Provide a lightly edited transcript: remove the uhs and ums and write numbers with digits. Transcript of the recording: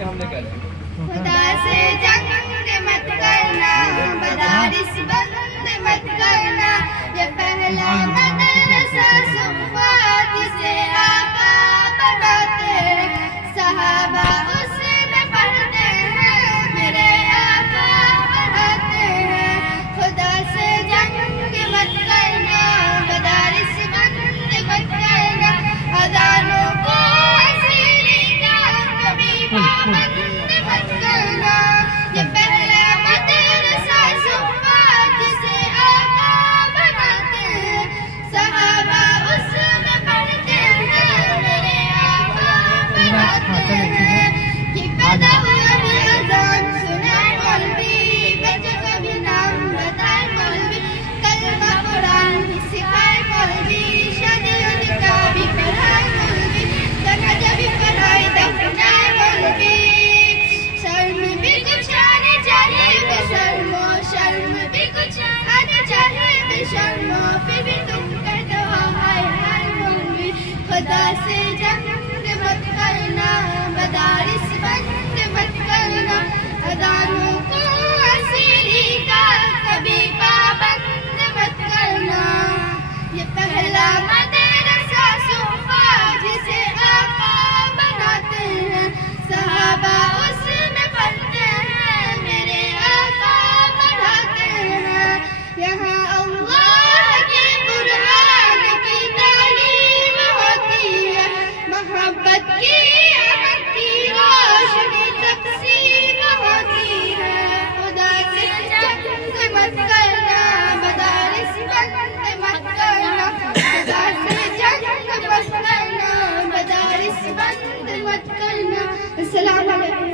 खुदा से जंग मत करना, मदारिस बंद मत करना। ये पहला मदरसा सुफ़ा जिसे आका बनाते हैं, सहाबा उसमें पढ़ते हैं, मेरे आका पढ़ाते हैं। खुदा से जंग मत करना, मदारिस बंद मत करना। अज़ानों को असीरी का कभी पाबंद मत करना। ये पहला मदरसा सुफ़ा जिसे आका बनाते हैं, सहाबा उसमें पढ़ते हैं, मेरे आका पढ़ाते हैं। कि पैदा हुआ भी अज़ान सुनाए मौलवी, बच्चों को भी नाम बताए मौलवी, कलमा कुरान भी सिखाए मौलवी, शादियों निकाह भी पढ़ाए मौलवी, जनाजा भी पढ़ाए दफनाए मौलवी। शर्म भी कुछ आनी चाहिए बेशर्मो, शर्म भी कुछ आनी चाहिए बेशर्मो, फिर भी तुम कहते हो हाय हाय मौलवी। खुदा से जंग मत करना, मदारिस बंद मत करना। अज़ानों को असीरी का कभी पाबंद मत करना। ये पहला मदरसा सुफ़ा जिसे आका बनाते हैं, सहाबा उसमें पढ़ते हैं, मेरे आका पढ़ाते हैं। यहाँ अल्लाह के कुरान की तालीम होती है, मोहब्बत की अहद की रोशनी तक़सीम होती है। खुदा से जंग मत करना, मदारिस बंद मत करना। खुदा से जंग मत करना, मदारिस बंद मत करना। अस्सलाम वालेकुम।